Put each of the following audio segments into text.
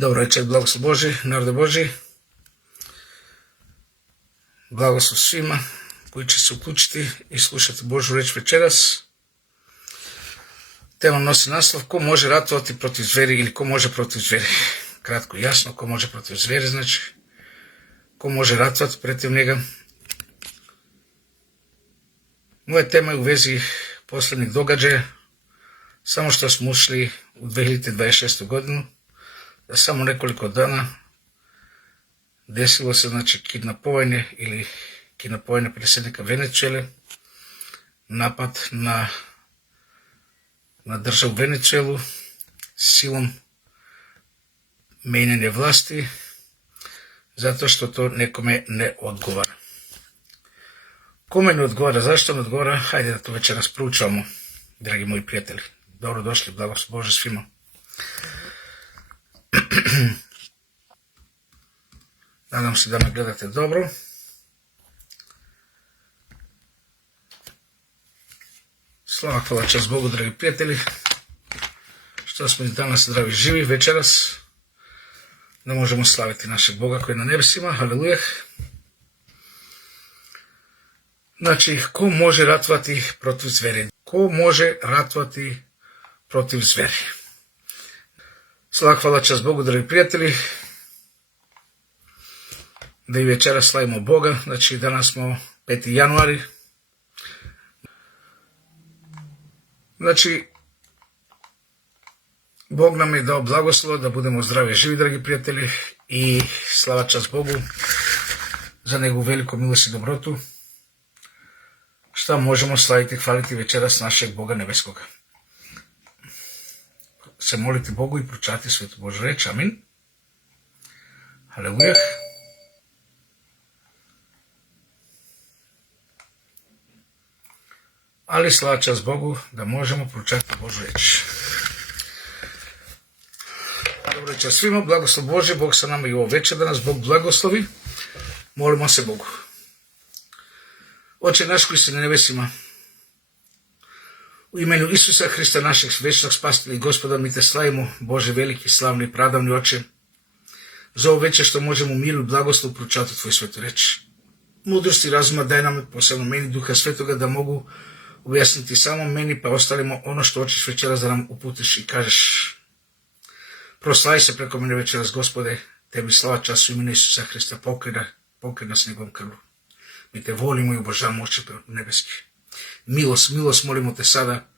Dobro večer, blagoslov Boži, narode Boži. Blagoslov svima koji će se uključiti i slušati Božju reč večeras. Tema nosi naslov ko može ratovati protiv zveri ili ko može protiv zveri. Kratko i jasno, ko može protiv zveri, znači ko može ratovati protiv njega. Moja tema je u vezi posljednjih događaja, samo što smo ušli u 2026. godinu, da samo nekoliko dana desilo se znači kidnapovanje ili kidnapovanje predsjednika Venezuele, napad na državu Venezuelu silom mijenjanja vlasti, zato što to nekome ne odgovara. Kome ne odgovara? Zašto ne odgovara? Hajde da to večeras proučavamo, dragi moji prijatelji. Dobrodošli, blagoslov Bože svima. Nadam se da me gledate dobro. Slava, hvala, čast Bogu, dragi prijatelji, što smo i danas zdravi živi večeras, da možemo slaviti našeg Boga koji je na nebesima. Haleluja. Znači, ko može ratovati protiv zveri? Ko može ratovati protiv zveri? Slava, hvala, čast Bogu, dragi prijatelji, da i večera slavimo Boga. Znači, danas smo 5. januari. Znači, Bog nam je dao blagoslov da budemo zdravi i živi, dragi prijatelji, i slava čast Bogu za njegovu veliku milost i dobrotu, šta možemo slaviti i hvaliti večeras našeg Boga nebeskoga. Se moliti Bogu i proučavati svetu Božju reč. Amin. Haleluja. Ali slava čast Bogu da možemo proučavati Božju reč. Dobro večer svima, blagoslov Bože, Bog sa nama i ovo večer, da nas Bog blagoslovi. Molimo se Bogu. Oče naš koji si na nebesima, u imenu Isusa Hrista, našeg večnog spasitelja i Gospoda, mi te slavimo, Bože veliki, slavni i pradavni Oče, za ovo večer što možemo u miru i blagoslovu proučavati tvoju svetu reč. Mudrost i razuma daj nam, posebno meni, Duha Svetoga, da mogu objasniti samo meni pa ostalimo ono što hoćeš večeras da nam uputiš i kažeš. Proslavi se preko mene večeras, Gospode, tebi slava čast u imenu Isusa Hrista, pokrij nas njegovom krvlju. Mi te volimo i obožavamo, Oče nebeski. Milost molimo te sada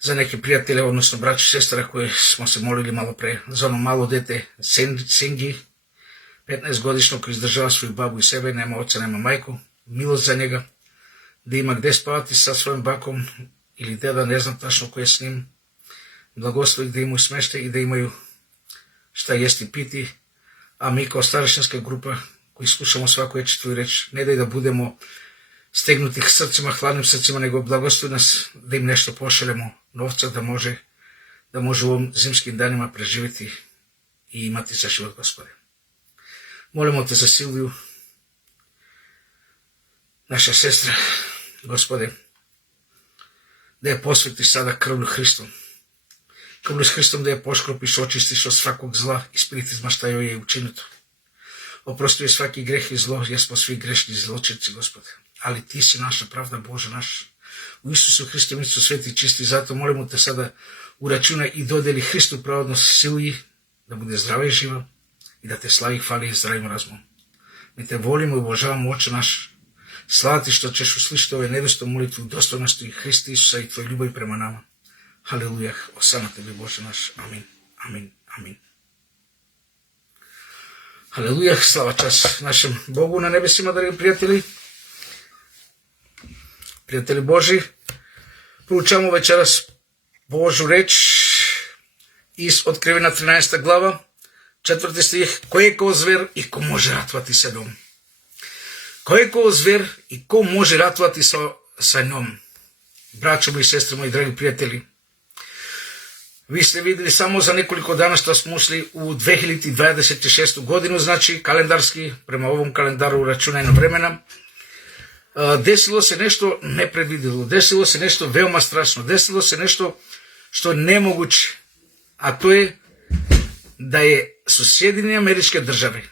za neke prijatelje, odnosno braća i sestra koje smo se molili malo pre, za ono malo dete Sengi, 15-godišnjog, koji izdržava svoju babu i sebe, nema oca, nema majku. Milost za njega, da ima gde spavati sa svojim bakom ili deda, ne znam tačno ko je s njim. Blagoslovi da imaju smeštaj i da imaju šta jesti i piti, a mi kao starešinska grupa koji slušamo svaku večer tvoju reč, ne daj da budemo stegnuti srcima, hladnim srcima, nego blagoslovi nas da im nešto pošaljemo, novca da može u ovom zimskim danima preživjeti i imati za život, Gospode. Molimo te za Silviju, naša sestra, Gospode, da je posvetiš sada krvlju Hristom. Krvlju s Hristom da je poškropiš, očistiš od svakog zla i spiritizma šta joj je učinito. Oprosti joj svaki greh i zlo, jer smo svi grešni zločinci, Gospode. Ali ti si naša pravda, Bože naš. U Isusu Hristu mi su sveti i čisti, zato molimo te sada uračunaj i dodeli Hristu pravodnost Silviji, da bude zdrava i živa i da te slavi i hvali i zdravim razumom. Mi te volimo i obožavamo, Oče naš. Slava ti što ćeš uslišiti ove nedosto molitvu u dostojnosti Hrista Isusa i tvoj ljubav prema nama. Haleluja, osana tebi, Bože naš. Amin, amin, amin. Haleluja, slava čast našem Bogu na nebesima, dragi prijatelji. Prijatelji Boži, proučavamo večeras Božju reč iz Otkrivena 13. glava, 4. stih. Ko je kao zver i ko može ratovati sa njom? Ko je kao zver i ko može ratovati sa njom? Braćo moji, sestre moji, dragi prijatelji, vi ste vidjeli samo za nekoliko dana što smo ušli u 2026. godinu, znači kalendarski, prema ovom kalendaru računajno vremena. Desilo se nešto nepredvidljivo, desilo se nešto veoma strašno, desilo se nešto što je nemoguće, a to je da je su Sjedinjene Američke Države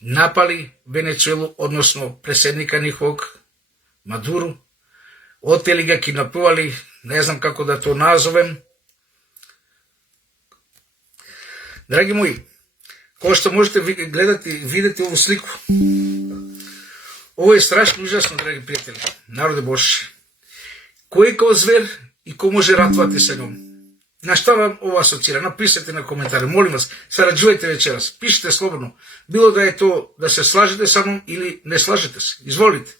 napali Venezuelu, odnosno predsjednika njihovog Maduru, oteli ga, kidnapovali, ne znam kako da to nazovem. Dragi moji, kao što možete gledati, vidjeti ovu sliku, ovo je strašno užasno, dragi prijatelji, narode Božji. Ko je kao zver i ko može ratovati sa njom? Na šta vam ovo asocira? Napišite na komentare, molim vas, sarađujte večeras, pišite slobodno. Bilo da je to da se slažete sa mnom ili ne slažete se, izvolite.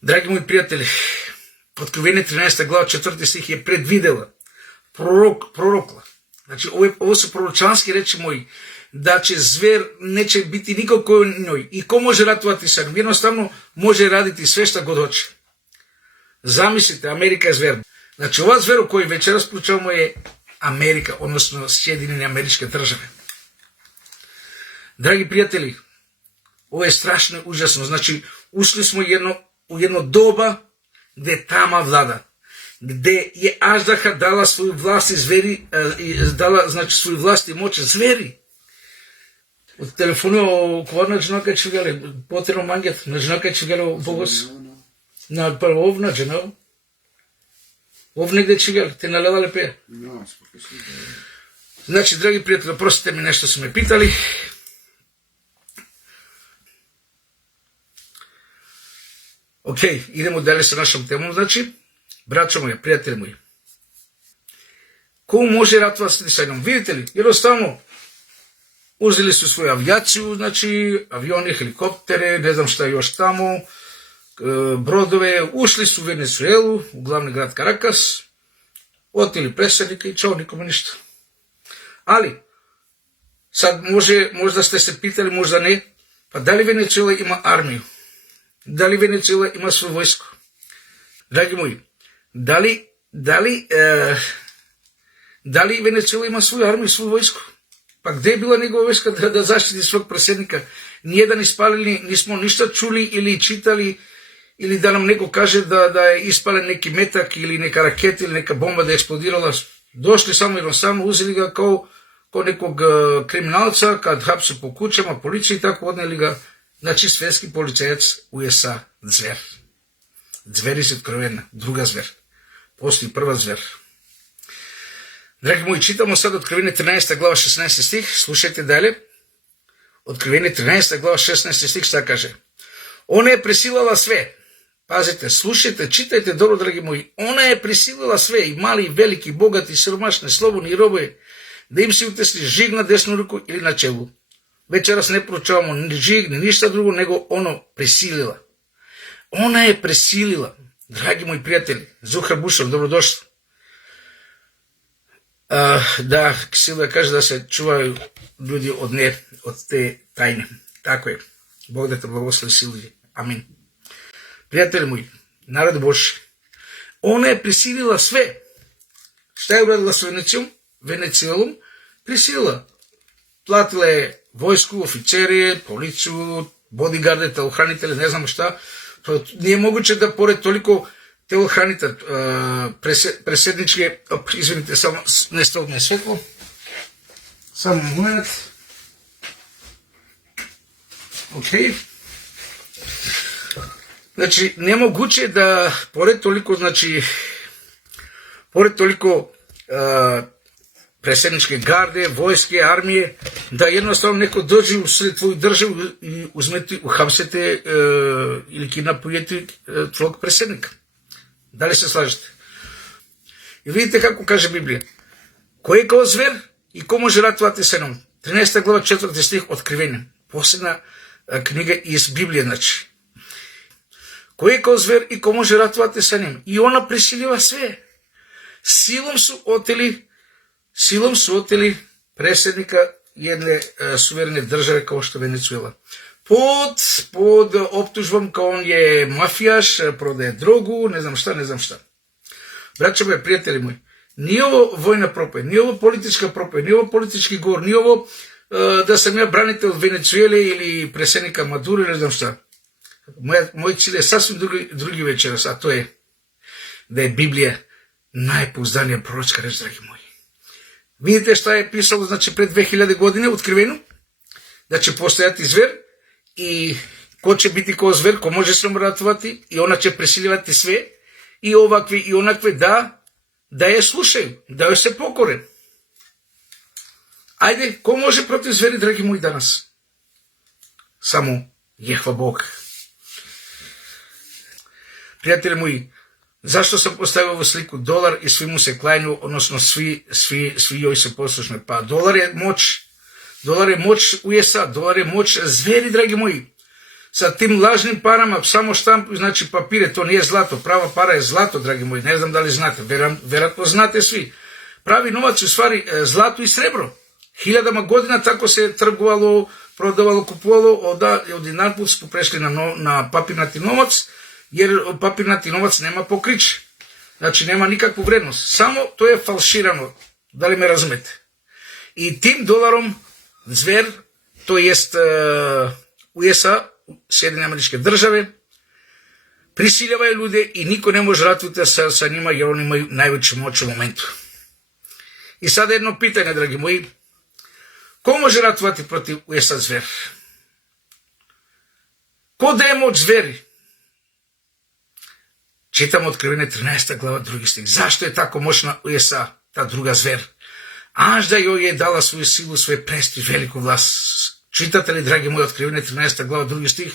Dragi moji prijatelji, Otkrivenje 13. glava 4. stih je predvidela, prorokla. Znači, ovo su proročanski reči moji, da će zver neće biti nikako u njoj. I ko može ratovati sa njom? Jednostavno može raditi sve šta god hoće. Zamislite, Amerika je zver. Znači, ova zver o kojoj večeras pričamo je Amerika, odnosno Sjedinjene Američke Države. Dragi prijatelji, ovo je strašno užasno. Znači, ušli smo u jedno doba gdje tama vlada, gdje je Aždaha dala svoju vlast i zveri, dala znači svoju vlast i moć zveri. От телефона кварна жена кај чугале, потерно мангет, на жена кај чугале богос. На овна жена. Овна где чугале, те налевале пе. Значи, драги приятели, простите ми, нещо са ме питали. Окей, идемо дале sa našom temom, znači, braćo moji, prijatelji moji. Ko može ratovati sa njom? Vidite li, jednostavno, uzeli su svoju avijaciju, znači avioni, helikoptere, ne znam šta još tamo, brodove, ušli su u Venezuelu, u glavni grad Caracas, oteli predsjednika i čao, nikome ništa. Ali, sad možda ste se pitali, možda ne, pa da li Venezuela ima armiju? Da li Venezuela ima svoju vojsku? Dragi moji, da li Venezuela ima svoju armiju, svoju vojsku? Pa gdje je bila njegova vojska da zaštiti svog predsjednika? Nijedan ispalili, nismo ništa čuli ili čitali, ili da nam neko kaže da je ispalen neki metak ili neka raketa ili neka bomba da je eksplodirala. Došli samo jednostavno, uzeli ga kao nekog kriminalca, kad hapse po kućama, policiji i tako, odneli ga, znači svetski policajac USA, zver. Zver je otkrovena, druga zver. Postoji prva zver. Dragi moji, čitamo sad Otkrivenje 13. glava 16. stih, slušajte dalje. Otkrivenje 13. glava 16. stih šta kaže? Ona je prisilila sve. Pazite, slušajte, čitajte dobro, dragi moji. Ona je prisilila sve, i mali, i veliki, bogati, siromašni, slobodni i roboje, da im se utesni žig na desnu ruku ili na čelu. Večeras ne proučavamo ni žig, ni ništa drugo, nego ono prisilila. Ona je prisilila. Dragi moji prijatelji, Zuhar Bušov, dobrodošli. Da, Silvija kaže da se čuvaju ljudi od te tajne. Tako je. Bog da te blagoslovi, Silvije. Amin. Prijatelji moji, narod Božji, ona je prisilila sve. Šta je uradila s Venezuelom? Prisilila. Platila je vojsku, oficere, policiju, bodyguarde, telohranitelje, ne znamo šta. Nije moguće da pored toliko telohranitelj, predsjedničke, izvinite, samo nestalo mi je svetlo. Samo moment. Ok. Znači, nemoguće da pored toliko predsjedničke garde, vojske, armije, da jednostavno neko dođe u tvoju državu i uzmete, uhapsete ili kidnapujete tvojeg predsjednika. Da li se slažete? I vidite kako kaže Biblija. Ko je kao zver i ko može ratovati sa njom? 13. glava 4. stih Otkrivenja. Posljedna knjiga iz Biblije, znači. Ko je kao zver i ko može ratovati sa njom? I ona prisilila sve. Silom su oteli predsjednika jedne suverene države kao što je Venezuela. Pod optužbom kao on je mafijaš, prodaje drogu, ne znam šta. Braćo moji, prijatelji moji, nije ovo vojna propaj, nije ovo politička propaj, nije ovo politički govor, nije ovo da sam ja branitelj Venezuele ili predsjednika Maduro, ne znam šta. Moj cilj je sasvim drugi večeras, a to je da je Biblija najpouzdanija proročka reč, dragi moji. Vidite šta je pisalo, znači, pred 2000 godine, otkriveno, da će postojati zver i ko će biti kao zver, ko može se ratovati i ona će presiljivati sve i ovakve i onakve da je slušaju, da joj se pokore. Ajde, ko može protiv zveri, dragi moji, danas? Samo Jehova Bog. Prijatelji moji, zašto sam postavio ovu sliku? Dolar i svi mu se klanju, odnosno svi joj se poslušne. Pa dolar je moć USA, dolar je moć zveri, dragi moji. Sa tim lažnim parama, samo štampuju, znači papire, to nije zlato, prava para je zlato, dragi moji, ne znam da li znate, vjerojatno znate svi. Pravi novac je u stvari zlato i srebro. Hiljadama godina tako se trgovalo, prodavalo, kupovalo, odjedanput smo prešli na papirnati novac, jer papirnati novac nema pokriće. Znači nema nikakvu vrednost, samo to je falširano, da li me razumete. I tim dolarom zver, to jest USA, Sjedinjene Američke Države, prisiljavaju ljude i niko ne može ratovati sa njima jer oni imaju najveću moć u momentu. I sada jedno pitanje, dragi moji, ko može ratovati protiv USA zver? Ko daje moć zveri? Čitamo Otkrivenje 13. glava 2. stih. Zašto je tako moćna USA, ta druga zver? Až da joj je dala svoju silu, svoje presti, veliku vlast. Čitate li, dragi moji, Otkrivenje 13. glava 2. stih?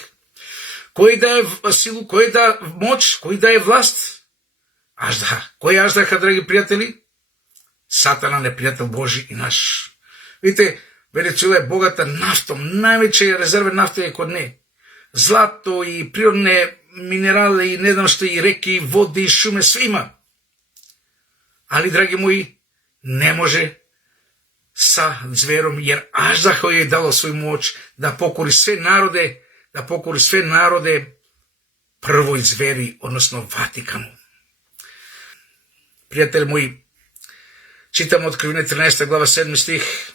Koji daje silu, koji daje moć, koji daje vlast? Aždaha. Koji je Aždaha, dragi prijatelji? Satana, neprijatelj Boži i naš. Vidite, Venezuela je bogata naftom, najveće rezerve nafte je kod nje. Zlato i prirodne minerale i ne znam što i reke i vode i šume, sve ima. Ali, dragi moji, ne može sa zverom, jer Aždaha je dalo svoju moć da pokori sve narode, prvoj zveri, odnosno Vatikanu. Prijatelji moji, čitamo Otkrivenje 13. glava 7. stih,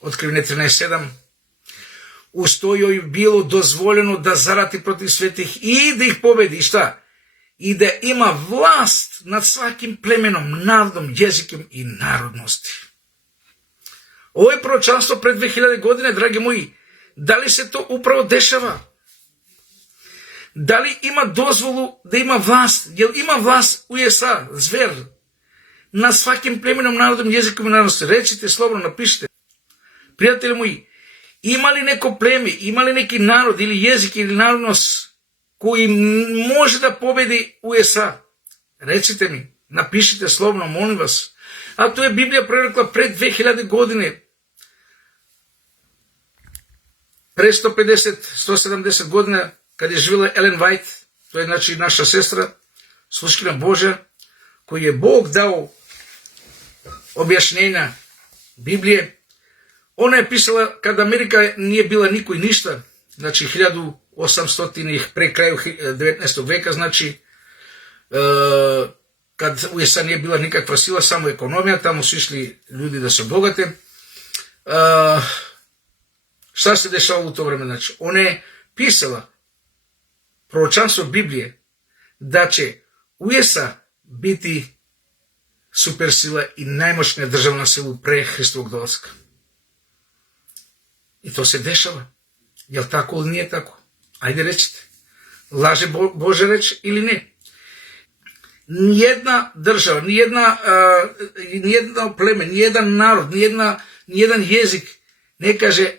Otkrivenje 13.7. Uz to joj bilo dozvoljeno da zarati protiv svetih i da ih pobedi. Šta? I da ima vlast nad svakim plemenom, narodom, jezikom i narodnosti. Ovo je proročanstvo pred 2000 godine, dragi moji. Da li se to upravo dešava? Da li ima dozvolu da ima vlast? Jel ima vlast USA, zver, na svakim plemenom, narodom, jezikom i narodnosti? Recite, slobodno napišite. Prijatelji moji, ima li neko pleme, ima li neki narod ili jezik ili narodnost koji može da pobedi USA? Recite mi, napišite slobodno, molim vas. A to je Biblija prerekla pred 2000 godine. Pre 150-170 godina, kad je živjela Ellen White, to je znači naša sestra, sluškina Božja, koji je Bog dao objašnjenja Biblije. Ona je pisala kad Amerika nije bila niko i ništa, znači 1800-ih, pre kraju 19. veka, znači kad USA nije bila nikakva sila, samo ekonomija, tamo su išli ljudi da se obogate. Šta se dešava u to vreme? Znači, ona je pisala proročanstvo Biblije da će USA biti supersila i najmoćnija državna sila pre Hristovog dolaska. I to se dešava. Jel tako ili nije tako? Ajde recite. Laže Bože reč ili ne? Nijedna država, nijedno pleme, nijedan narod, nijedan jezik ne kaže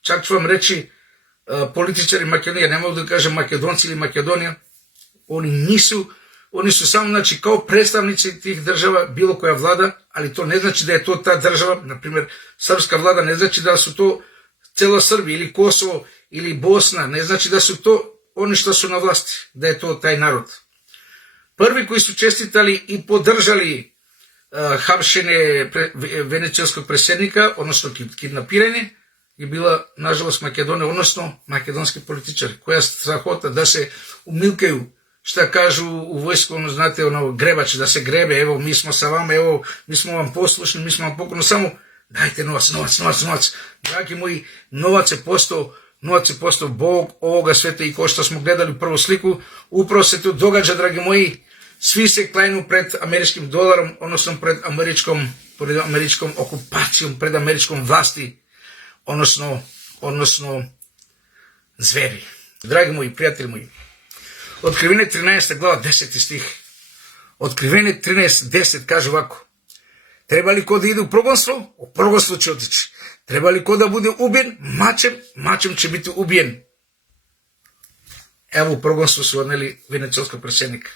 čak ću vam reći političari Makedonije, ne mogu da kažem Makedonci ili Makedonija, oni su samo znači kao predstavnici tih država, bilo koja vlada, ali to ne znači da je to ta država, na primjer srpska vlada, ne znači da su to celo Srbija ili Kosovo ili Bosna, ne znači da su to oni što su na vlasti, da je to taj narod. Prvi koji su čestitali i podržali hapšenje venecijskog predsjednika, odnosno kidnapiranje, je bila, nažalost, Makedonija, odnosno makedonski političari, koja strahota da se umilkaju, šta kažu u vojsku, znate, grebač, da se grebe, evo, mi smo sa vama, evo, mi smo vam poslušni, mi smo vam pokorni, samo dajte novac. Dragi moji, novac je postao Bog ovoga sveta i ko što smo gledali prvu sliku, upravo se to događa, dragi moji, Svi se klajnu pred američkim dolarom, odnosno pred američkom okupacijom, pred američkom vlasti, odnosno zveri. Dragi moji, prijatelji moji, Otkrivene 13. glava 10. stih. Otkrivene 13.10 kaže ovako. Treba li ko da ide u progonstvo? U progonstvo će otići. Treba li ko da bude ubijen? Mačem će biti ubijen. Evo u progonstvo su odneli venecijanskog predsjednika.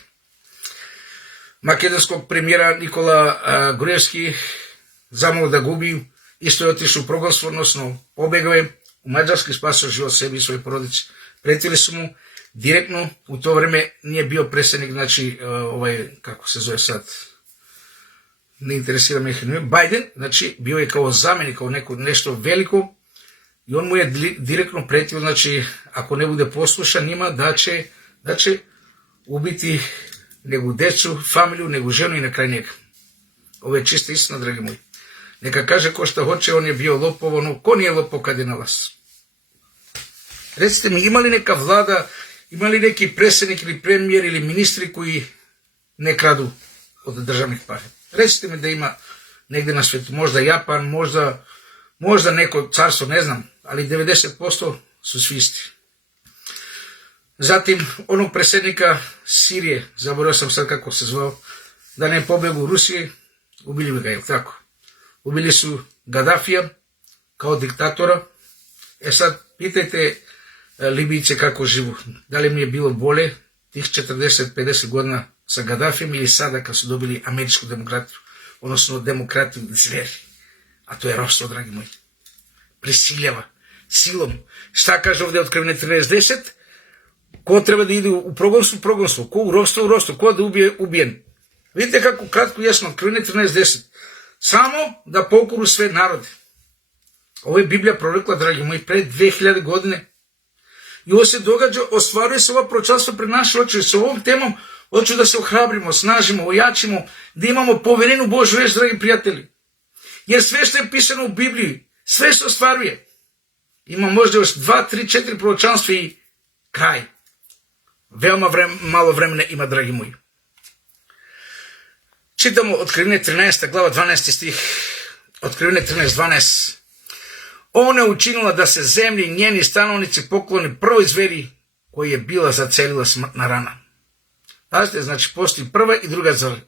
Makedonskog premijera Nikola Gruevski zamalo da ga ubiju. Isto je otišao u progonstvo, odnosno pobegao je u Mađarskoj, spasio život sebi i svoje porodice. Pretili su mu direktno, u to vreme nije bio predsjednik, znači kako se zove sad, ne interesira me Biden, znači bio je kao zamjenik, kao nešto veliko i on mu je direktno pretio, znači ako ne bude poslušan njima da će ubiti njegovu decu, familiju, njegovu ženu i na kraj njega. Ovo je čista istina, dragi moji. Neka kaže ko šta hoće, on je bio lopov, ko nije lopov kad je na vas? Recite mi, ima li neka vlada, ima li neki predsjednik ili premijer ili ministri koji ne kradu od državnih para? Recite mi da ima negdje na svijetu, možda Japan, možda neko carstvo, ne znam, ali 90% su svi isti. Zatim, onog predsjednika Sirije, zaboravio sam sad kako se zvao, da ne pobjegu u Rusiji, ubili ga, je tako? Ubili su Gadafija kao diktatora. Sad, pitajte Libijce kako živu. Da li mi je bilo bolje tih 40-50 godina sa Gaddafijem ili sada kad su dobili američku demokratiju, odnosno demokratiju zveri. A to je ropstvo, dragi moji. Prisiljava silom. Šta kaže ovdje Otkrivene 13.10? Ko treba da ide u progonstvo, ko u ropstvo, ko da ubijen. Vidite kako kratko jasno, Otkrivene 13.10. Samo da pokoru sve narode. Ovo je Biblija prorekla, dragi moji, pred 2000 godine. I ovo se događa, ostvaruje se ovo proročanstvo pred naše oči. S ovom temom hoću da se ohrabrimo, snažimo, ojačimo, da imamo poverenu Božju reč, dragi prijatelji. Jer sve što je pisano u Bibliji, sve se ostvaruje. Ima možda još 2, 3, 4 proročanstva i kraj. Veoma malo vremena ima, dragi moji. Čitamo Otkrivene 13. glava 12. stih. Otkrivene 13.12. Ona je učinila da se zemlji i njeni stanovnici pokloni prvoj zveri koja je bila zacelila smrtna rana. Pazite, znači postoji prva i druga zver.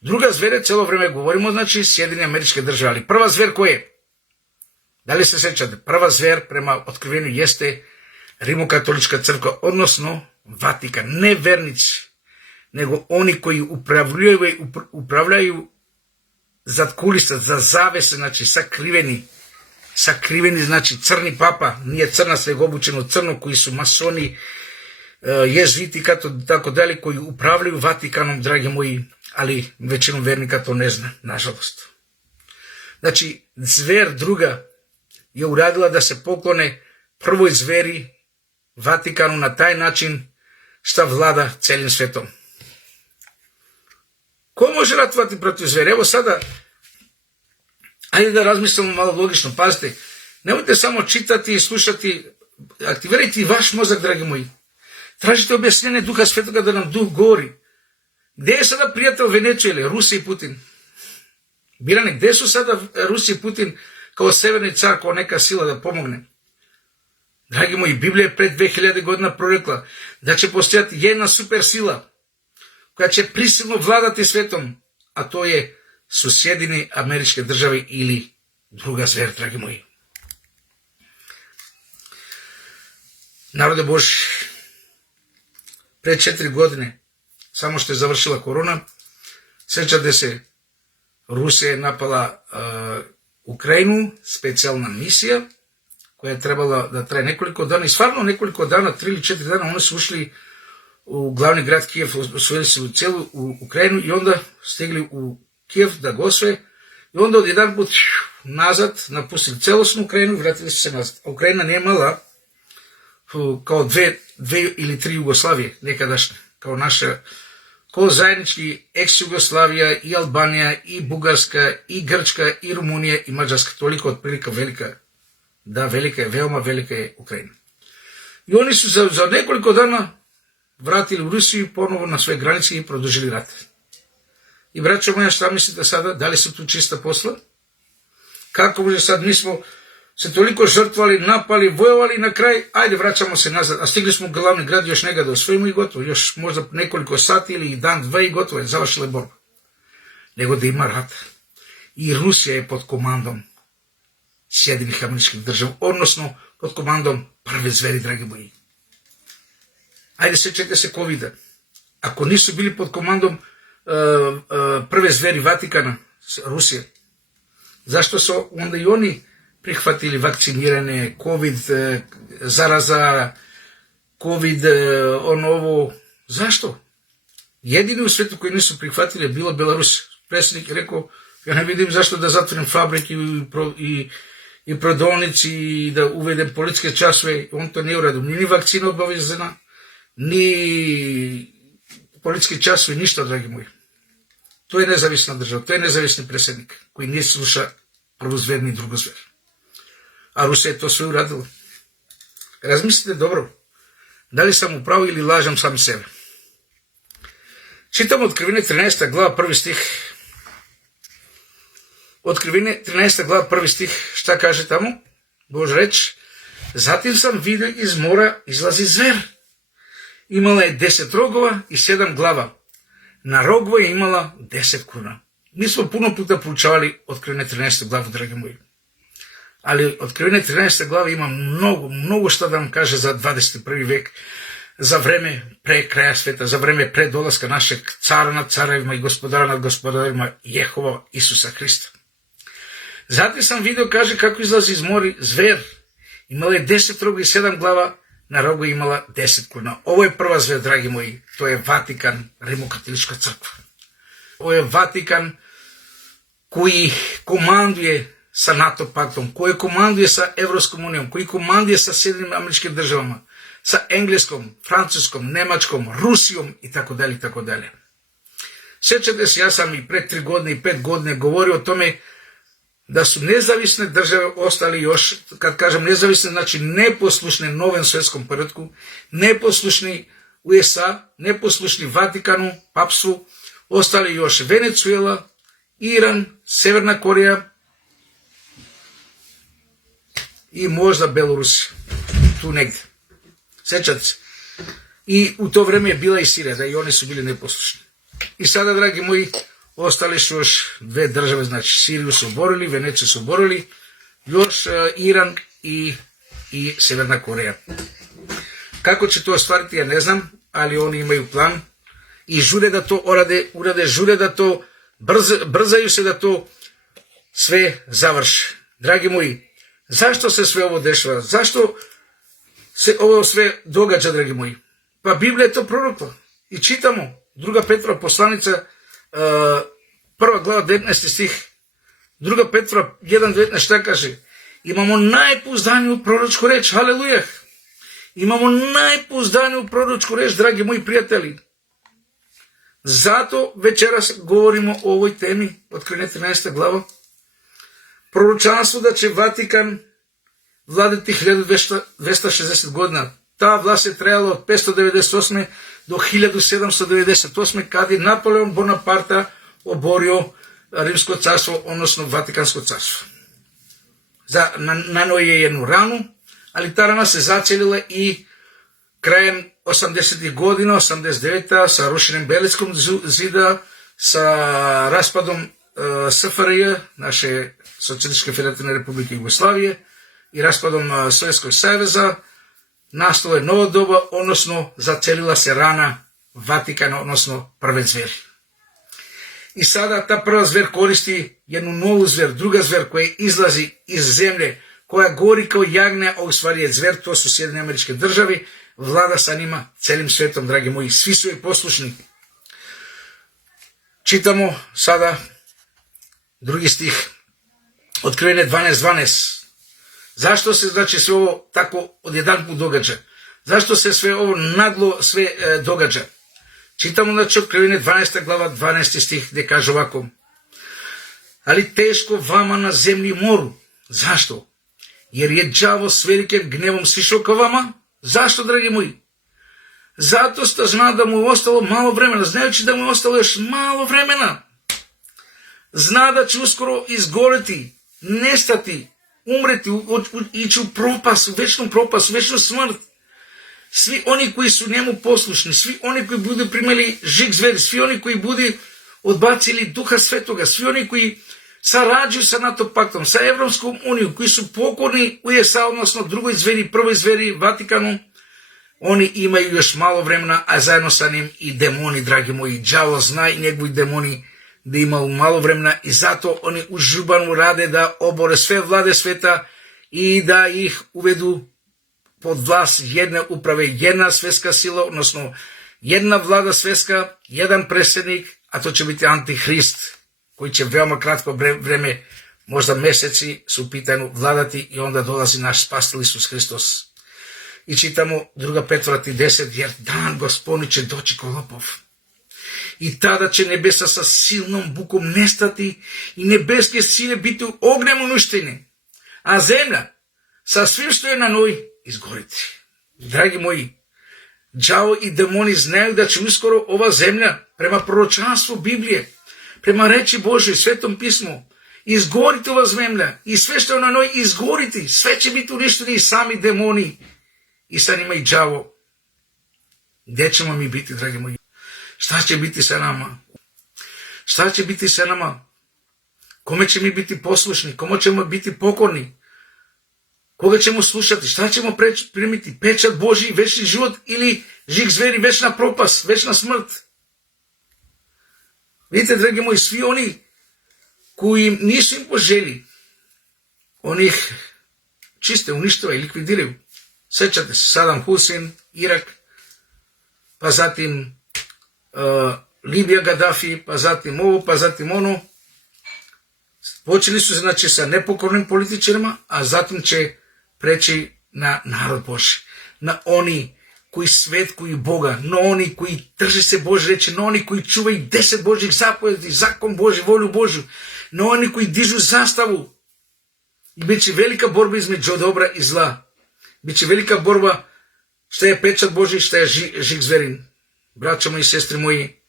Druga zver, cijelo vrijeme govorimo, znači Sjedinjene Američke Države, ali prva zver koja je? Da li se sjećate? Prva zver prema otkrivenju jeste Rimokatolička crkva, odnosno Vatikan. Ne vernici, nego oni koji upravljaju zatkulisa, za zavese, znači sakriveni, znači crni papa, nije crna sveg obučeno crno, koji su masoni, jezuiti, tako dalje, koji upravljaju Vatikanom, dragi moji, ali većinom vernika to ne zna, nažalost. Znači, zver druga je uradila da se poklone prvoj zveri Vatikanu na taj način šta vlada celim svetom. Ko može ratovati protiv zveri? Evo sada, ajde da razmislimo malo logično, pazite, nemojte samo čitati i slušati, aktivirajte i vaš mozak, dragi moji. Tražite objašnjenje Duha Svetoga da nam Duh govori. Gdje je sada prijatelj Venezuele, Rusija i Putin? Birane, gdje su sada Rusija i Putin kao severni car, kao neka sila da pomogne? Dragi moji, Biblija je pred 2000 godina prorekla da će postojati jedna super sila koja će prisilno vladati svetom, a to su Sjedinjene Američke Države ili druga zver, dragi moji. Narode Božji, pred 4 godine, samo što je završila korona, sjećate se, Rusija je napala Ukrajinu, specijalna misija, koja je trebala da traje nekoliko dana, i stvarno nekoliko dana, 3 ili 4 dana, oni su ušli u glavni grad Kijev, osvojili su cijelu Ukrajinu i onda stigli u Kijev da ga osvoje i onda odjedan put nazad napustili celosnu Ukrajinu i vratili su se nazad. A Ukrajina nije imala kao dve ili tri Jugoslavije nekadašnje, kao naša, kao zajednički ex-Jugoslavija i Albanija i Bugarska i Grčka i Rumunija i Mađarska, toliko otprilike velika, da velika je, veoma velika je Ukrajina. I oni su za nekoliko dana vratili u Rusiju ponovo na svoje granice i produžili rat. I braćo moja, šta mislite sada? Da li su tu čista posla? Kako može sad, mi smo se toliko žrtvali, napali, vojovali, na kraj, ajde vraćamo se nazad, a stigli smo u glavni grad, još ne ga da osvojimo i gotovo, još možda nekoliko sati ili dan, dva i gotovo je, završila je borba. Nego da ima rata. I Rusija je pod komandom Sjedinjenih Američkih Država, odnosno pod komandom prve zveri, dragi moji. Ajde, sjećajte se COVID-a. Ako nisu bili pod komandom prve zveri Vatikana, Rusije, zašto su onda i oni prihvatili vakcinirane, COVID, zaraza, COVID, ovo, zašto? Jedini u svijetu koji nisu prihvatili je bilo Belarus. Predsjednik je rekao, ja ne vidim zašto da zatvorim fabrike i prodavnici i da uvedem policijske časove, on to nije uradio. Ni vakcina obavezna, ni policijski časovi, ništa, dragi moji. To je nezavisna država, to je nezavisni predsjednik koji nije sluša prvu zver ni drugu zver. A Rusija je to sve uradila. Razmislite dobro, da li sam u pravu ili lažem sam sebe. Čitam Otkrivine 13. glava 1. stih. Otkrivine 13. glava 1. stih, šta kaže tamo? Bože reč, zatim sam vidio iz mora izlazi zver. Imala je 10 rogova i 7 glava. Na rogu je imala 10 kruna. Mi smo puno puta proučavali Otkrivene 13. glavu, dragi moji. Ali Otkrivene 13. glava ima mnogo šta da vam kaže za 21. vek, za vreme pre kraja sveta, za vreme pre dolaska našeg cara nad carevima i gospodara nad gospodarima, Jehova Isusa Hrista. Zatim sam vidio, kaže, kako izlazi iz mora zver. Imala je 10 rogu i 7 glava, na rogu je imala 10 kruna. Ovo je prva zver, dragi moji, to je Vatikan, Rimokatolička crkva. Ovo je Vatikan koji komanduje sa NATO paktom, koji komanduje sa Evropskom unijom, koji komanduje sa Sjedinjenim Američkim Državama, sa Engleskom, Francuskom, Nemačkom, Rusijom i tako dalje i tako dalje. Sjećate se, ja sam i pre 3 godine i 5 godine govorio o tome da su nezavisne države ostali još, kad kažem nezavisne, znači neposlušne novom svjetskom poretku, neposlušni USA, neposlušni Vatikanu, papstvu, ostali još Venezuela, Iran, Severna Koreja i možda Belorusija, tu negdje. Sjećate se? I u to vrijeme je bila i Sirija, da i oni su bili neposlušni. I sada, dragi moji, ostali su još 2 države, znači Siriju su oborili, Veneciju su oborili, još Iran i Severna Koreja. Kako će to ostvariti, ja ne znam, ali oni imaju plan i žure da to urade, žure da to, brzaju se da to sve završi. Dragi moji, zašto se sve ovo dešava? Zašto se ovo sve događa, dragi moji? Pa Biblija je to prorokla. I čitamo, 2. Petrova poslanica, 1. glava 19. stih, 2. Petrova 1.19, šta kaže? Imamo najpouzdaniju proročku reč, haleluja! Imamo najpouzdaniju proročku reč, dragi moji prijatelji. Zato večeras govorimo o ovoj temi, Otkrivene 13. glava. Proročanstvo da će Vatikan vladati 1260 godina. Ta vlast je trajala od 598. do 1798. kad je Napoleon Bonaparte oborio Rimsko carstvo, odnosno Vatikansko carstvo. Nanio je jednu ranu, ali ta rana se zacelila i krajem 80. godina, 89. sa rušenjem Berlinskog zida, sa raspadom SFRJ, naše Socijalističke federativne republike Jugoslavije, i raspadom Sovjetskog saveza, nastalo je novo doba, odnosno zacelila se rana Vatikana, odnosno prve zveri. I sada ta prva zver koristi jednu novu zver, druga zver koja izlazi iz zemlje, koja gori kao jagnja, a u stvari je zver, to su Sjedinjene Američke Države, vlada sa njima celim svetom, dragi moji, svi su joj poslušni. Čitamo sada 2. stih, Otkrivene 12.12. Zašto se, znači, sve ovo tako odjedanput događa? Zašto se sve ovo naglo sve događa? Čitamo, znači, Otkrivene 12. glava 12. stih, gdje kaže ovako: ali teško vama na zemlji i moru. Zašto? Jer je đavo s velikim gnevom sišao ka vama. Zašto, dragi moji? Zato što zna da mu je ostalo malo vremena. Znajući da mu je ostalo još malo vremena. Zna da će uskoro izgoreti, nestati, umreti, ići u propast, u večnu smrt. Svi oni koji su njemu poslušni, svi oni koji budu primali žig zveri, svi oni koji budu odbacili Duha Svetoga, svi oni koji sarađuju sa NATO paktom, sa Evropskom unijom, koji su pokorni USA, odnosno drugoj zveri, prvoj zveri, Vatikanu, oni imaju još malo vremena, a zajedno sa njim i demoni, dragi moji. Đavo zna i njegovi demoni da imaju malo vremena i zato oni u žubanu rade da obore sve vlade sveta i da ih uvedu pod vlast jedne uprave, jedna svetska sila, odnosno jedna vlada svetska, jedan predsjednik, a to će biti Antihrist, koji će veoma kratko vreme, možda meseci su u pitanju vladati i onda dolazi naš spasitelj Isus Hristos. I čitamo 2. Petrova 10, jer dan Gospodnji će doći ko lopov. I tada će nebesa sa silnom bukom nestati i nebeske sile biti u ognjem uništene, a zemlja sa svim što je na njoj izgoriti. Dragi moji, đavo i demoni znaju da će uskoro ova zemlja, prema proročanstvu Biblije, prema reči Božoj, Svetom pismu, izgoriti ova zemlja i sve što je na njoj izgoriti, sve će biti uništeni i sami demoni i sa njima i đavo. Gdje ćemo mi biti, dragi moji? Šta će biti sa nama? Šta će biti sa nama? Kome će mi biti poslušni? Kome ćemo biti pokorni? Koga ćemo slušati? Šta ćemo primiti? Pečat Božji, večni život ili žig zveri, večna propast, večna smrt? Vidite, dragi moji, svi oni koji nisu im po želji, oni ih čiste, uništavaju i likvidiraju. Sećate se, Saddam Hussein, Irak, pa zatim Libija, Gaddafi, pa zatim ovo, pa zatim ono. Počeli su znači sa nepokornim političarima, a zatim će preći na narod Božji, na oni koji svetkuju Boga, na oni koji drže se Božje reči, na oni koji čuvaju 10 Božjih zapovjedi, zakon Božji, volju Božju, na oni koji dižu zastavu. I bit će velika borba između dobra i zla. Biće velika borba šta je pečat Božji, šta je žig zverin. Braćo moji i sestri moji,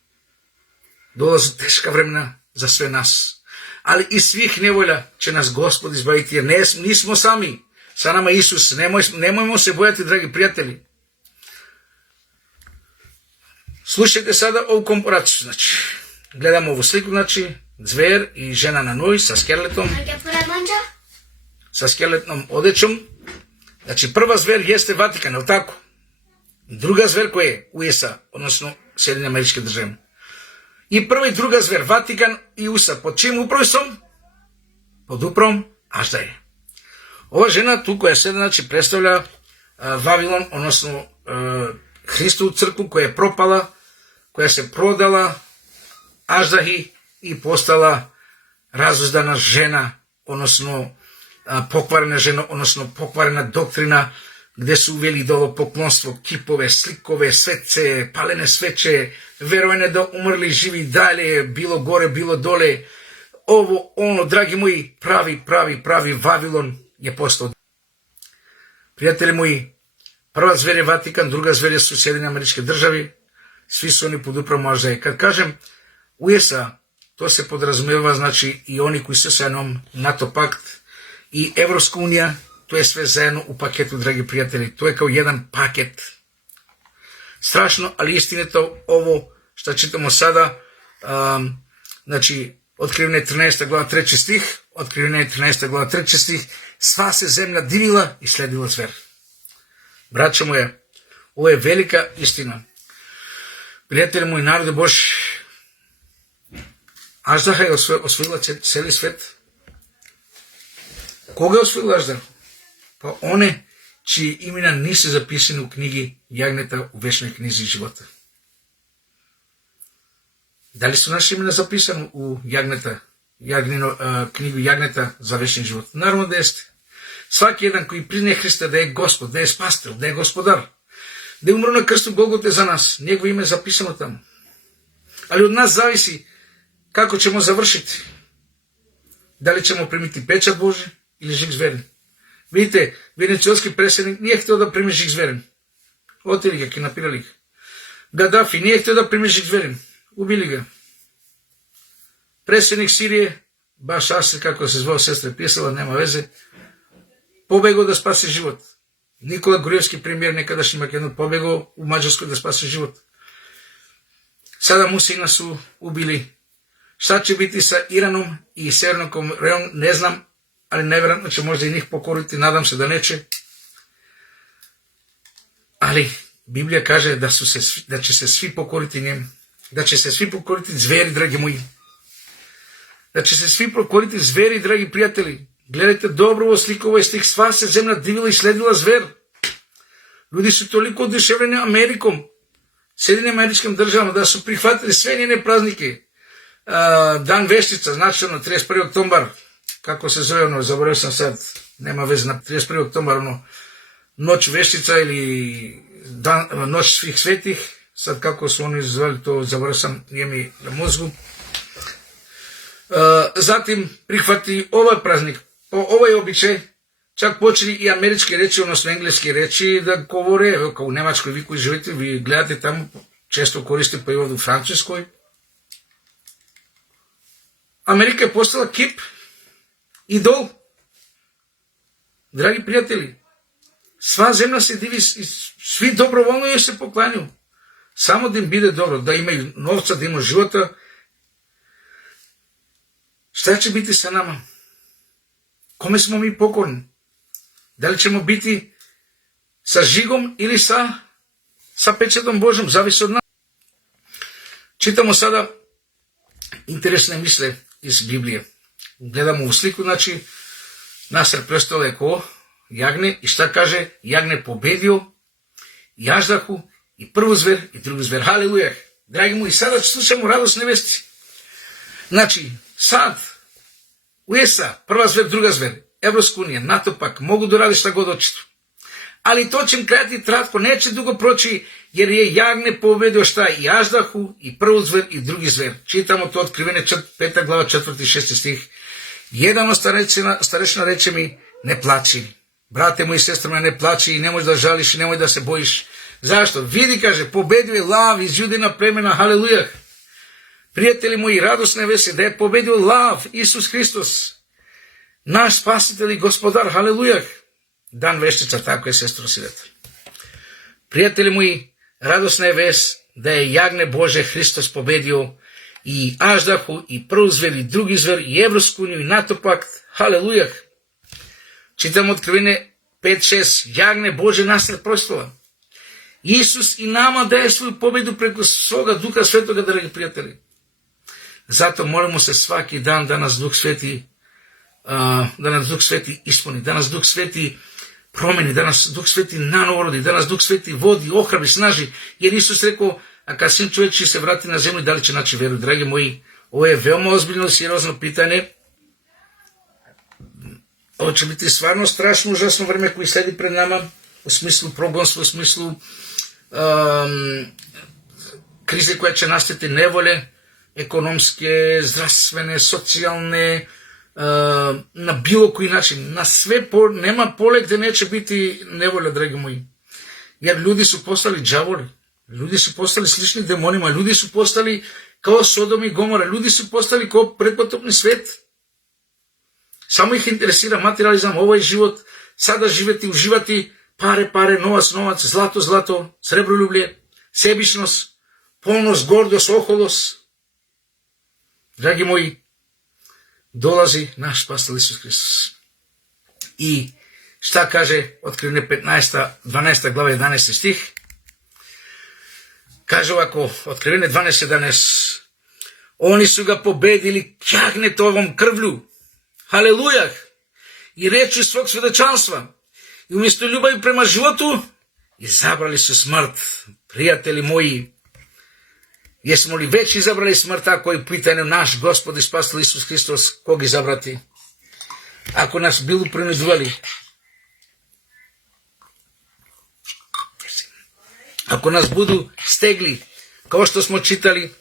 dolaze teška vremena za sve nas. Ali iz svih nevolja će nas Gospod izbaviti, jer nismo sami. Sa nama Isus, nemojmo se bojati, dragi prijatelji. Slušajte sada ovu komparaciju, znači, gledamo ovu sliku, znači, zver i žena na njoj sa skeletnom odećom. Znači, prva zver jeste Vatikan, je li tako? Druga zver koja je USA, odnosno Sjedinjene Američke Države. I prva i druga zver, Vatikan i USA, pod čim upravstvom? Pod upravom Aždaje. Ova žena tu koja se znači predstavlja Vavilon, odnosno Hristovu crkvu koja je propala, koja se prodala Aždahi i postala razuzdana žena, odnosno pokvarena žena, odnosno pokvarena doktrina, gdje su uveli idolopoklonstvo, kipove, slikove, svece, palene sveće, verovanje da umrli živi dalje, bilo gore, bilo dole. Ovo, ono, dragi moji, pravi Vavilon je postao. Prijatelji moji, prva zver je Vatikan, druga zver su Sjedinjene Američke Države, svi su oni pod upravom Aždaje. Kad kažem USA, to se podrazumijeva znači i oni koji su sa njom, NATO pakt i Evropska unija, to je sve zajedno u paketu, dragi prijatelji. To je kao jedan paket. Strašno, ali istinito ovo što čitamo sada, znači Otkrivene 13. glava 3. stih, Otkrivene 13. glava 3. stih, sva se zemlja divila i sledila zver. Braćo moje, ovo je velika istina. Prijatelji moji, narode Božji, Aždaha je osvojila cijeli svet. Koga je osvojila Aždaha? Pa one čiji imena nisu zapisani u knjigi Jagneta u večnoj knjizi života. Da li su naše imena zapisani u knjigu Jagneta za večni život? Naravno da jeste. Svaki jedan koji priznaje Hrista da je Gospod, da je spasitelj, da je gospodar, da je umro na krstu Golgote za nas, njegovo ime je zapisano tamo. Ali od nas zavisi kako ćemo završiti. Da li ćemo primiti pečat Božji ili žig zverin. Vidite, venecijanski predsjednik nije htio da primi žig zverin. Oteli ga, kinapirali ih. Гадафи nije htio da primi žig zveri. Ubili ga. Predsjednik Sirije, baš Asir, kako se zvao, sestra je pisala, nema veze, pobegao da spasi život. Nikola Grujevski, premijer nekadašnji Makedon, pobegao u Mađarskoj da spasi život. Sada mu sina su ubili. Šta će biti sa Iranom i Severnom Korejom, ne znam, ali nevjerojatno će možda i njih pokoriti, nadam se da neće. Ali Biblija kaže da će se svi pokoriti njemu, da će se svi pokoriti zveri, dragi moji. Da će se svi pokoriti zveri, dragi prijatelji. Gledajte dobro ovo sliku, ovo je slik, sva se zemlja divila i sledila zver. Ljudi su toliko oduševljeni Amerikom, Sjedinim Američkim državama, da su prihvatili sve njene praznike. Dan veštica, značajno 31. oktobar, kako se zove zaboravio sam sad, nema veze, na 31. oktobar, noć veštica ili noć svih svetih, sad kako su oni zvali to, zaboravio sam, nije mi na mozgu. Zatim prihvati ovaj praznik, ovaj običaj, čak počeli i američke reči, odnosno engleske reči da govore, evo kao u Nemačkoj, vi koji živite, vi gledate tamo, često koriste pa i ovdje u Francuskoj. Amerika je postala kip, idol. Dragi prijatelji, sva zemlja se divi, svi dobrovoljno joj se poklanju. Samo da im bide dobro, da imaju novca, da imaju života. Šta će biti sa nama? Kome smo mi pokorni? Da li ćemo biti sa žigom ili sa pečetom Božom? Zavisi od nas. Čitamo sada interesne misle iz Biblije. Gledamo u sliku, znači, Nasr prestalo je ko jagne i šta kaže? Jagne pobedio jaždahu i prvu zver i drugu zver. Haleluja! Dragi moji, sada slušamo radosne vesti. Znači, sad USA, prva zver, druga zver, Evropska unija, NATO pak, mogu da radi šta god hoćetu. Ali to će krajati tratko, neće dugo proći, jer je jagne pobedio šta? I jaždahu, i prvu zver, i drugi zver. Čitamo to Otkrivene 5. glava 4. i 6. stih. Jedan od starešina reče mi, ne plaći. Brate moji, sestrama, ne plaći i nemoj da žališ i nemoj da se bojiš. Zašto? Vidi, kaže, pobedio je lav iz Judina plemena, haleluja. Prijatelji moji, radosne vesti da je pobedio lav, Isus Hristos, naš spasitelj i gospodar, haleluja. Dan veštica, tako je, sestro Siveta. Prijatelji moji, radosna je vest da je jagne Bože Hristos pobedio i aždahu, i prvu zver, i drugi zver, i Evropsku uniju, i NATO pakt, haleluja. Čitamo Otkrivene 5.6, jagne Bože nasred prostola. Isus i nama daje svoju pobedu preko svoga Duha Svetoga, dragi prijatelji. Zato molimo se svaki dan da nas Duh Sveti ispuni, da nas Duh Sveti promeni, da nas Duh Sveti nanorodi, da nas Duh Sveti vodi, ohrabri, snaži, jer Isus rekao, a kad sin čovjek će se vrati na zemlju, da li će naći veru? Dragi moji, ovo je veoma ozbiljno i seriozno pitanje. Ovo će biti stvarno strašno, užasno vreme koji sledi pred nama, u smislu progonstva, u smislu krize koja će nastati, nevolje, ekonomske, zdravstvene, socijalne, na bilo koji način, na sve, nema pole gde neće biti nevolja, dragi moji. Jer ljudi su postali đavoli, ljudi su postali slični demonima, ljudi su postali kao Sodom i Gomora, ljudi su postali kao pretpotopni svet. Samo ih interesira materializam, ovaj život, sada živeti, uživati, pare, novac, zlato, srebroljublje, sebičnost, polnost, gordost, oholost. Dragi moji, dolazi naš spasitelj Isus Hristos. I šta kaže Otkrivene 12. glava 11. stih? Kaže ovako, Otkrivene 12.11. Oni su ga pobedili jagnetovom krvlju. Haleluja! I reči svog svedočanstva. I umjesto ljubavi prema životu, izabrali su smrt. Prijatelji moji, jesmo li već izabrali smrt, ako je pitanje naš Gospod i spasitelj Isus Hristos, kog izabrati? Ako nas bilo prinudivali, ako nas budu stegli, kao što smo čitali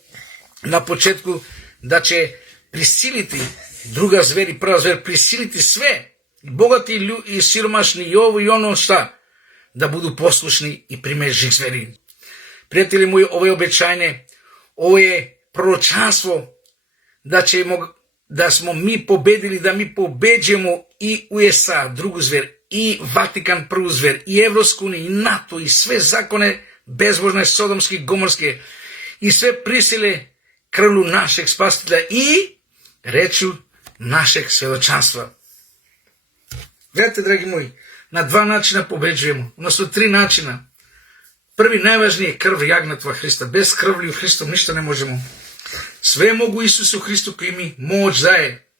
na početku, da će prisiliti druga zver i prva zver, prisiliti sve, bogati i siromašni, i ovo i ono šta, da budu poslušni i prime žig zveri. Prijatelji moji, ovo je obećanje, ovo je proročanstvo da smo mi pobedili, da mi pobeđujemo i USA, drugu zver, i Vatikan, prvu zver, i Evropsku uniju, i NATO, i sve zakone bezbožne, sodomske, gomorske, i sve prisile krvlju našeg spasitelja i rečju našeg svjedočanstva. Gledajte, dragi moji, na dva načina pobeđujemo, odnosno tri načina. Prvi, najvažniji je krv jagnjetova Hrista. Bez krvlju Hristom ništa ne možemo. Sve mogu Isusu Hristu koji mi moć daje.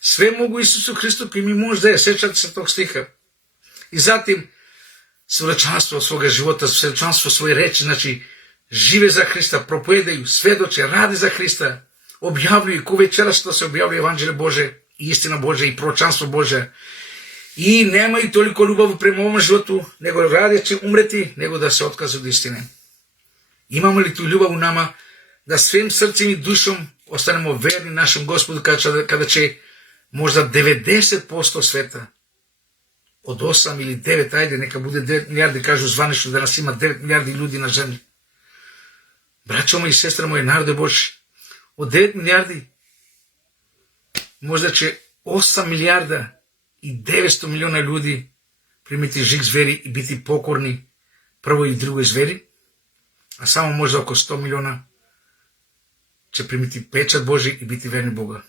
Sve mogu Isusu Hristu koji mi moć daje. Sjećate se tog stiha. I zatim, svjedočanstvo svoga života, svjedočanstvo svoje reči, znači, žive za Hrista, propovedaju, svedoče, rade za Hrista, objavljuju, ko večeras što se objavljuje Evanđelje Bože, i istina Bože, i proročanstvo Bože. I nemaju toliko ljubavi prema ovom životu, nego radije će umreti, nego da se otkazu od istine. Imamo li tu ljubav u nama, da svim srcem i dušom ostanemo verni našem Gospodu, kada će možda 90% sveta, od 8 ili 9, ajde, neka bude 9 milijardi, kažu zvanično da nas ima 9 milijardi ljudi na zemlji. Braćo moji i sestre moje, narode Božji, od 9 milijardi, možda će 8 milijarda i 900 miliona ljudi primiti žig zveri i biti pokorni prvoj i drugoj zveri, a samo možda oko 100 miliona će primiti pečat Božji i biti verni Boga.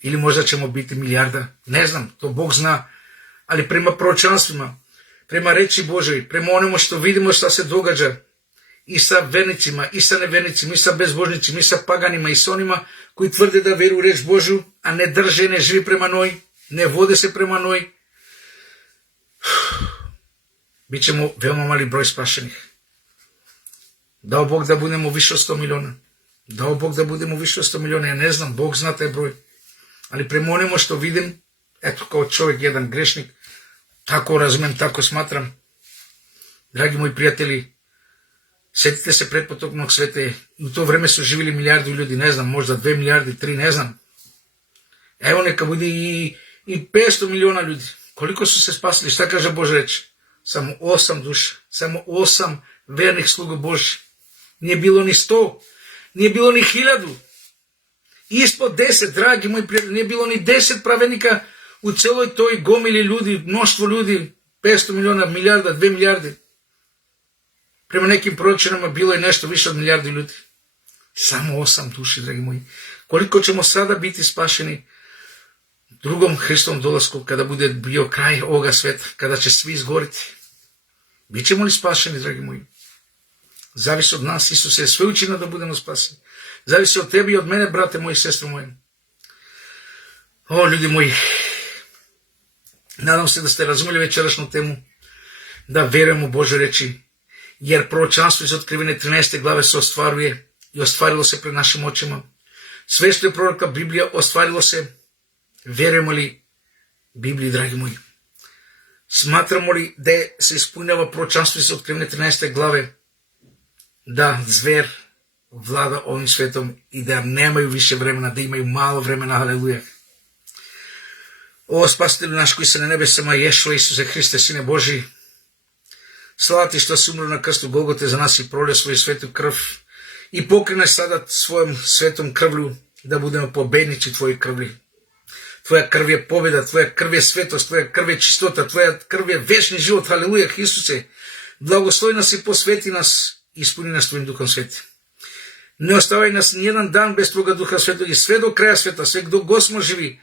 Ili možda ćemo biti milijarda, ne znam, to Bog zna, ali prema proročanstvima, prema reči Božoj, prema onome što vidimo šta se događa, i sa vernicima, i sa nevernicima, i sa bezbožnicima, i sa paganima, i sa onima koji tvrde da veruju u reč Božju, a ne drže, ne živi prema njoj, ne vode se prema njoj, bit ćemo veoma mali broj spašenih. Dao Bog da budemo više od 100 miliona. Dao Bog da budemo više od 100 miliona, ja ne znam, Bog zna taj broj. Ali prema onemu što vidim, eto kao čovjek, jedan grešnik, tako razumem, tako smatram. Dragi moji prijatelji, sjetite se pretpotopnog sveta, i u to vreme su živjeli milijardi ljudi, ne znam, možda 2 milijardi, 3, ne znam. Evo neka bude i 500 miliona ljudi. Koliko su se spasili, šta kaže Božja reč? Samo 8 duša, samo 8 vernih sluga Božji. Nije bilo ni 100, nije bilo ni 1000. Ispod 10, dragi moji prijatelji, nije bilo ni 10 pravednika u celoj toj gomili ljudi, mnoštvo ljudi, 500 miliona, milijarda, 2 milijarde. Prema nekim proročanama bilo je nešto više od milijardi ljudi. Samo 8 duši, dragi moji. Koliko ćemo sada biti spašeni drugom Hristovom dolasku, kada bude bio kraj ovoga sveta, kada će svi izgoriti? Bićemo li spašeni, dragi moji? Zavisi od nas, Isus je sve učinio da budemo spaseni. Zavisi od tebi i od mene, brate moji, sestre moje. O, ljudi moji, nadam se da ste razumjeli večerašnju temu, da verujemo u Božje reči, jer proročanstvo iz Otkrivene 13. glave se ostvaruje i ostvarilo se pred našim očima. Sve što je proroka Biblija ostvarilo se. Verujemo li Bibliji, dragi moji? Smatramo li da se ispunjava proročanstvo iz Otkrivene 13. glave, da zver vlada ovim svetom i da nemaju više vremena, da imaju malo vremena, haleluja. O spasitelju naš koji se na nebesama, Ješua Isuse Hriste, Sine Božji, slava ti što si umro na krstu Golgote za nas i prolio svoju svetu krv i pokrenaj sada svojom svetom krvlju da budemo pobednici tvojoj krvlji. Tvoja krv je pobjeda, tvoja krv je svetost, tvoja krv je čistota, tvoja krv je večni život, haleluja, Isuse. Blagoslovi nas i posveti nas, ispuni nas tvojim duhom sveti. Ne ostavaj nas nijedan dan bez tvoga duha svetog i sve do kraja sveta, sve dok god smo živi.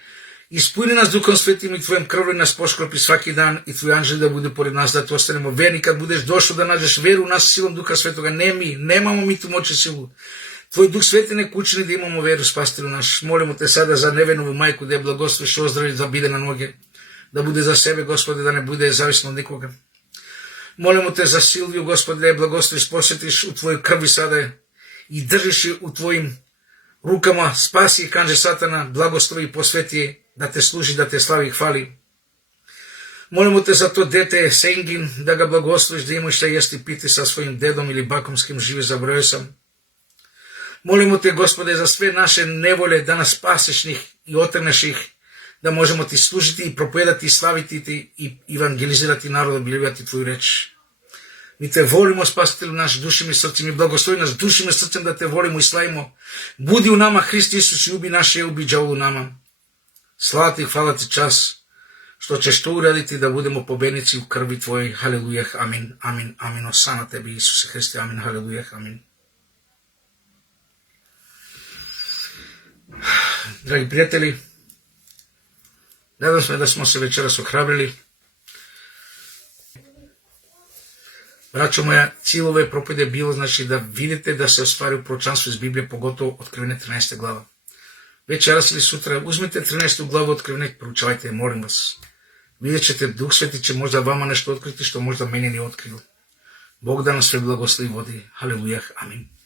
Ispuni nas duhom svetim i tvojom krvlju nas poškropi svaki dan i tvoj anđel da bude pored nas, da tu ostanemo verni kad budeš došao, da nađeš veru u nas silom duha svetoga. Ne mi, nemamo mi tu moć i silu. Tvoj duh sveti nek učini da imamo veru, spasitelju naš. Molimo te sada za nevenovu majku da je blagosloviš, ozdraviš, da bide na noge, da bude za sebe, Gospode, da ne bude zavisno od nikoga. Molimo te za Silviju, Gospode, da je blagosloviš, posjetiš u tvojoj krvi sada i držiš je u tvojim rukama, spasi i kanže satana, blagoslovi i posveti je, da te služi, da te slavi i hvali. Molimo te za to dete Sengin, da ga blagosloviš, da ima šta jesti i piti sa svojim dedom ili bakom s kim živi, zabrojao sam. Molimo te, Gospode, za sve naše nevolje, da nas spaseš njih i otrneš ih, da možemo ti služiti i propovedati i slaviti ti i evangelizirati narod, objavljivati tvoju reč. Mi te volimo, Spasitelju naš, dušim i srcem, i blagoslovi nas dušim i srcem da te volimo i slavimo. Budi u nama, Hrist Isus, i ubi naše, ubi đavo u nama. Slava ti, hvala ti čas, što ćeš to uraditi da budemo pobednici u krvi tvojoj. Halelujah, amin, amin, amin. Osana tebi, Isuse Hriste, amin, halelujah, amin. Dragi prijatelji, nadam se da smo se večeras ohrabrili. Braćo moja, cilj ove propovedi je bilo znači da vidite da se ostvari u proročanstvu iz Biblije, pogotovo Otkrivenje 13. glava. Večeras ili sutra uzmite 13. glavu Otkrivenja, proučavajte je, molim vas. Vidjet ćete, Duh Sveti će možda vama nešto otkriti što možda meni nije otkrio. Bog da nam sve blagoslovi vodi. Halelujah, amin.